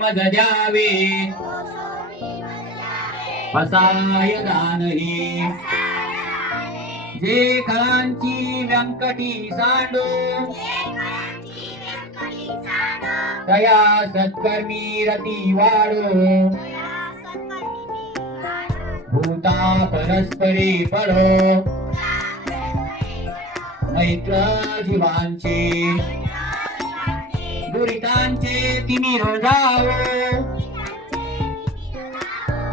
मज द्यावे फसाय दानही जे खळांची व्यंकटी सांडू। तया सत्कर्मी रती वाढो भूता परस्परे पडो। मैत्र जीवांची। दुरितांचे तिमिर जावो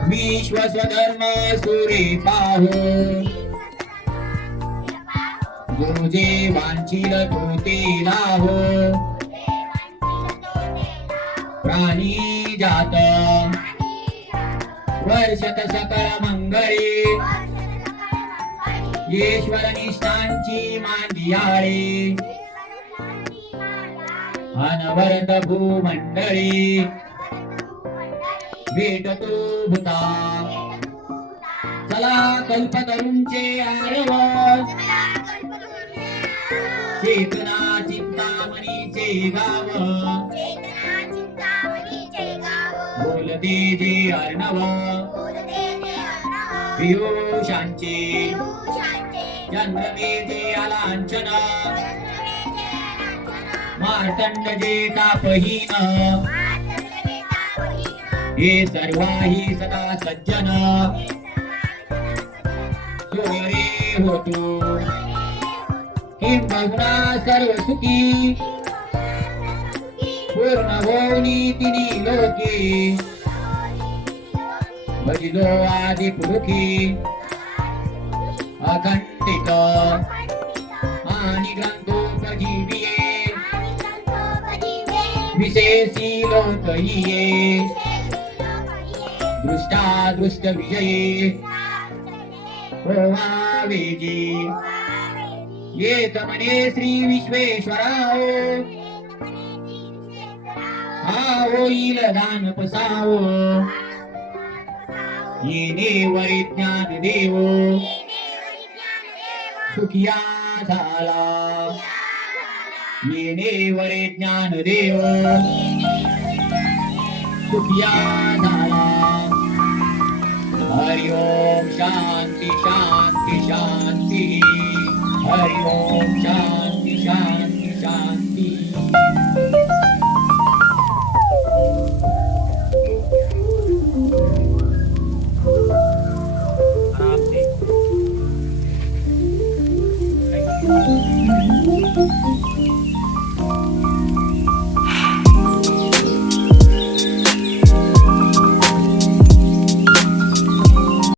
विश्व स्वधर्म सुरे पाहो. जो जे वांछील तो ते लाहो प्राणी जात वर्षत सकळ मंगळे. ईश्वर निष्ठांची मांदियाळे. अनवरत भूमंडळी भेटतो भूता। चला कल्पतरूंचे आरव। चेतना चिंतामणीचे गाव। बोलते जे अर्णव। पियुषांचे। चंद्रमे जे अलांछन मार्तंड जे तापहीन हे सर्वाही सदा सज्जन। सोयरे होतो किंबहुना सर्व सुखी। पूर्ण होनी तिनी लोके। भजिलो आदि पुरुखी। अखंडित। आणि ग्रंथोपजीविये विशेषी लोकहिये दृष्टा दृष्ट विजये होवावेजी येत म्हणे श्री विश्वेश्वराओ होईल दान पसावो येणे वरी ज्ञान देवो सुखिया झाला। येणेवरे ज्ञान देव सुखिया झाला हरि ओम शांती शांती शांती. हरि ओम शांती शांती शांती.